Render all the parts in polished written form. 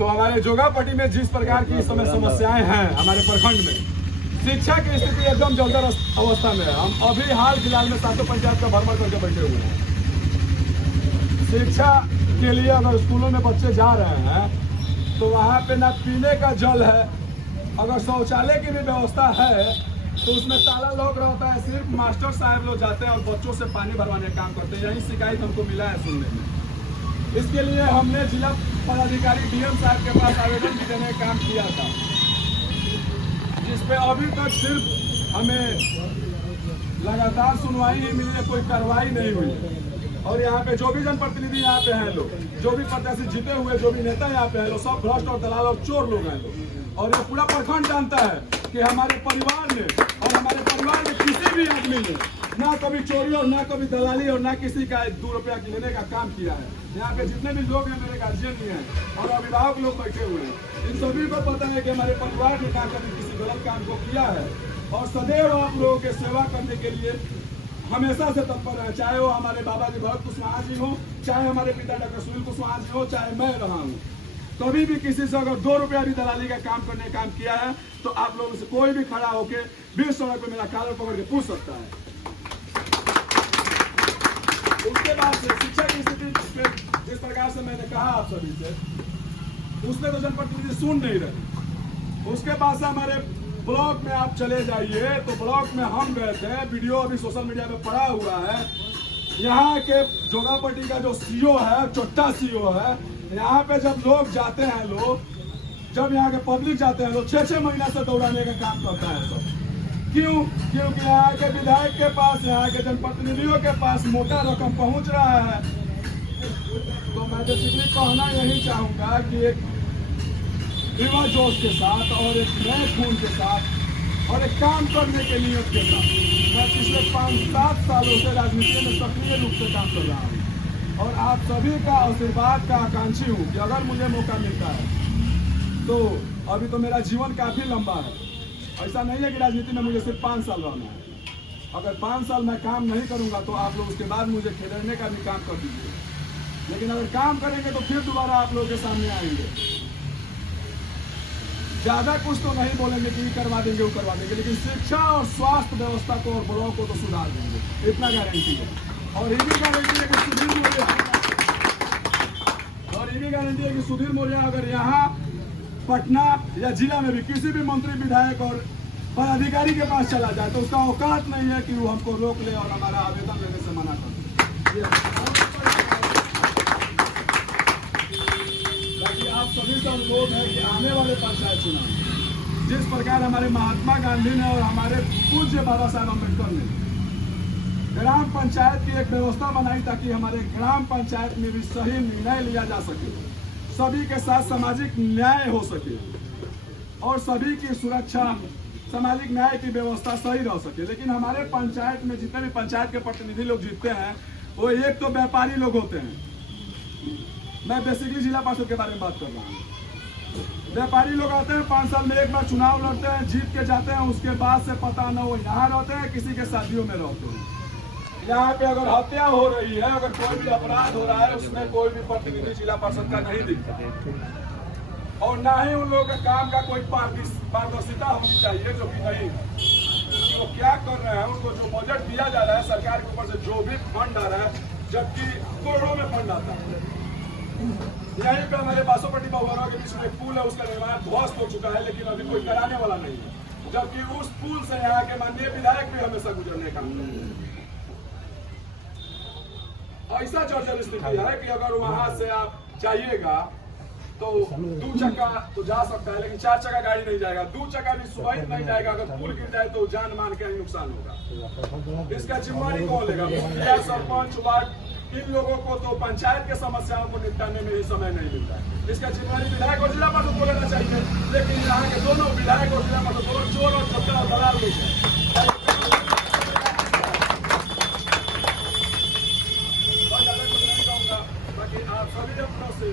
तो हमारे जोगापट्टी में जिस प्रकार की इस समय समस्याएं हैं हमारे प्रखंड में, शिक्षा की स्थिति एकदम जर्जर अवस्था में है। हम अभी हाल फिलहाल में 700 पंचायत का भ्रमण करके बैठे हुए हैं। शिक्षा के लिए अगर स्कूलों में बच्चे जा रहे हैं तो वहाँ पे ना पीने का जल है, अगर शौचालय की भी व्यवस्था है तो उसमें ताला लॉक रहता है। सिर्फ मास्टर साहब लोग जाते हैं और बच्चों से पानी भरवाने का काम करते हैं। यही शिकायत हमको मिला है सुनने में। इसके लिए हमने जिला पदाधिकारी डीएम साहब के पास आवेदन भी देने का काम किया था, जिसपे अभी तक सिर्फ हमें लगातार सुनवाई ही मिली है, कोई कार्रवाई नहीं हुई। और यहाँ पे जो भी जनप्रतिनिधि यहाँ पे हैं लोग, जो भी प्रत्याशी जीते हुए जो भी नेता यहाँ पे हैं लोग, सब भ्रष्ट और दलाल और चोर लोग हैं लोग। और ये पूरा प्रखंड जानता है कि हमारे परिवार ने और हमारे परिवार में किसी भी आदमी ने ना कभी चोरी और ना कभी दलाली और ना किसी का 2 रुपया लेने का काम किया है। यहाँ पे जितने भी लोग हैं मेरे गार्जियन भी हैं और अभिभावक लोग बैठे हुए हैं। इन सभी को पता है कि हमारे परिवार ने ना कभी किसी गलत काम को किया है और सदैव आप लोगों की सेवा करने के लिए हमेशा से तत्पर है। चाहे वो हमारे बाबा जी भरत कुशवाहा जी हो, चाहे हमारे पिता डॉक्टर सुनील कुशवाहा जी हो, चाहे मैं रहा हूँ, कभी भी किसी से अगर 2 रुपया भी दलाली का काम करने का काम किया है तो आप लोगों से कोई भी खड़ा होके 20 सड़क पे मेरा कॉलर पकड़ के पूछ सकता है। उसके बाद से शिक्षा की स्थिति जिस प्रकार से मैंने कहा आप सभी से, उसमें तो जनप्रतिनिधि सुन नहीं रहे। उसके बाद से हमारे ब्लॉक में आप चले जाइए तो ब्लॉक में हम गए थे, वीडियो अभी सोशल मीडिया में पड़ा हुआ है। यहाँ के जोगापट्टी का जो सीओ है, चोट्टा सीओ है, यहाँ पे जब लोग जाते हैं जब यहाँ के पब्लिक जाते हैं लोग 6-6 महीना से दौड़ाने का काम करता है सब। क्यों? क्योंकि यहाँ के विधायक के पास, यहाँ के जनप्रतिनिधियों के पास मोटा रकम पहुँच रहा है। तो मैं बेसिकली कहना यही चाहूँगा कि एक युवा जोश के साथ और एक नए खून के साथ और एक काम करने के नियत के साथ मैं पिछले 5-7 सालों से राजनीति में सक्रिय रूप से काम कर रहा हूँ और आप सभी का आशीर्वाद का आकांक्षी हूँ कि अगर मुझे मौका मिलता है तो अभी तो मेरा जीवन काफ़ी लंबा है। ऐसा नहीं है कि राजनीति में मुझे सिर्फ 5 साल रहना है। अगर 5 साल मैं काम नहीं करूँगा तो आप लोग उसके बाद मुझे खदेड़ने का भी काम कर दीजिए, लेकिन अगर काम करेंगे तो फिर दोबारा आप लोगों के सामने आएंगे। ज़्यादा कुछ तो नहीं बोलेंगे कि करवा देंगे वो करवा देंगे, लेकिन शिक्षा और स्वास्थ्य व्यवस्था को और ब्लॉक को तो सुधार देंगे, इतना गारंटी है। और ये भी गारंटी है कि सुधीर मौर्य अगर यहाँ पटना या जिला में भी किसी भी मंत्री, विधायक और पदाधिकारी के पास चला जाए तो उसका औकात नहीं है कि वो हमको रोक ले और हमारा आवेदन लेने से मना कर दे। बाकी आप सभी का अनुरोध है कि आने वाले पंचायत चुनाव जिस प्रकार हमारे महात्मा गांधी ने और हमारे पूज्य बाबा साहब अम्बेडकर ने ग्राम पंचायत की एक व्यवस्था बनाई ताकि हमारे ग्राम पंचायत में भी सही निर्णय लिया जा सके, सभी के साथ सामाजिक न्याय हो सके और सभी की सुरक्षा, सामाजिक न्याय की व्यवस्था सही रह सके। लेकिन हमारे पंचायत में जितने भी पंचायत के प्रतिनिधि लोग जीतते हैं वो एक तो व्यापारी लोग होते हैं। मैं बेसिकली जिला पार्षद के बारे में बात कर रहा हूँ। व्यापारी लोग आते हैं, 5 साल में एक बार चुनाव लड़ते हैं, जीत के जाते हैं, उसके बाद से पता न वो यहाँ रहते हैं, किसी के शादियों में रहते हैं। यहाँ पे अगर हत्या हो रही है, अगर कोई भी अपराध हो रहा है, उसमें कोई भी प्रतिनिधि जिला पार्षद का नहीं दिखता और ना ही उन लोगों के काम का कोई पारदर्शिता होनी चाहिए, जो कि नहीं कि वो क्या कर रहे हैं। उनको जो बजट दिया जा रहा है सरकार के ऊपर से, जो भी फंड आ रहा है, जबकि करोड़ों में फंड आता है। यहीं पे हमारे बासोपट्टी बहुवरा के बीच में एक पुल है, उसका निर्माण ध्वस्त हो चुका है, लेकिन अभी कोई कराने वाला नहीं है, जबकि उस पुल से यहाँ के माननीय विधायक भी हमेशा गुजरने का काम करते हैं। ऐसा जर्जर स्थिति है कि अगर वहां से आप जाइएगा तो 2 चक्का तो जा सकता है, लेकिन 4 चक्का गाड़ी नहीं जाएगा। 2 चक्का भी सुबह नहीं जाएगा। अगर पुल गिर जाए तो जान मान के ही नुकसान होगा। इसका जिम्मेवारी कौन लेगा? मुखिया, सरपंच, वार्ड, इन लोगों को तो पंचायत के समस्याओं को निपटाने में ही समय नहीं मिलता है। इसका जिम्मेवारी विधायक और जिला पार्षद को लेना चाहिए, लेकिन यहाँ के दोनों विधायक और जिला पार्षद दोनों चोर और चक्कर और दलाल लोग हैं। आप सभी अपनों से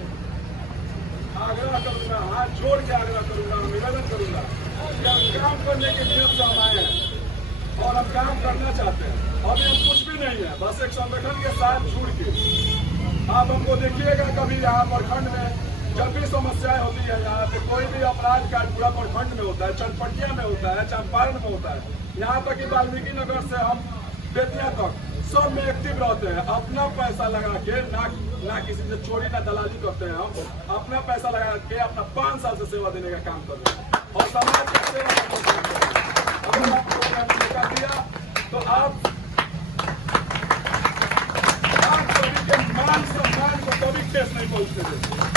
आग्रह करूंगा, हाथ जोड़ के आग्रह करूंगा, निवेदन करूंगा कि हम काम करने के नियम से हम आए हैं और हम काम करना चाहते हैं। अभी हम कुछ भी नहीं है, बस एक संगठन के साथ जुड़ के आप हमको देखिएगा। कभी यहाँ प्रखंड में जब भी समस्याएं होती है यहाँ पे, कोई भी अपराध का पूरा प्रखंड में होता है, चनपटिया में होता है, चंपारण में होता है, यहाँ तक कि वाल्मीकि नगर से हम बेतिया तक सब में एक्टिव रहते हैं। अपना पैसा लगा के, ना किसी से चोरी ना दलाली करते हैं, हम अपना पैसा लगा के अपना 5 साल से सेवा देने का काम कर रहे हैं और समाज की सेवा करते हैं। अगर आपको मौका दिया तो आप सभी के मान सम्मान को कभी ठेस नहीं पहुंचते थे।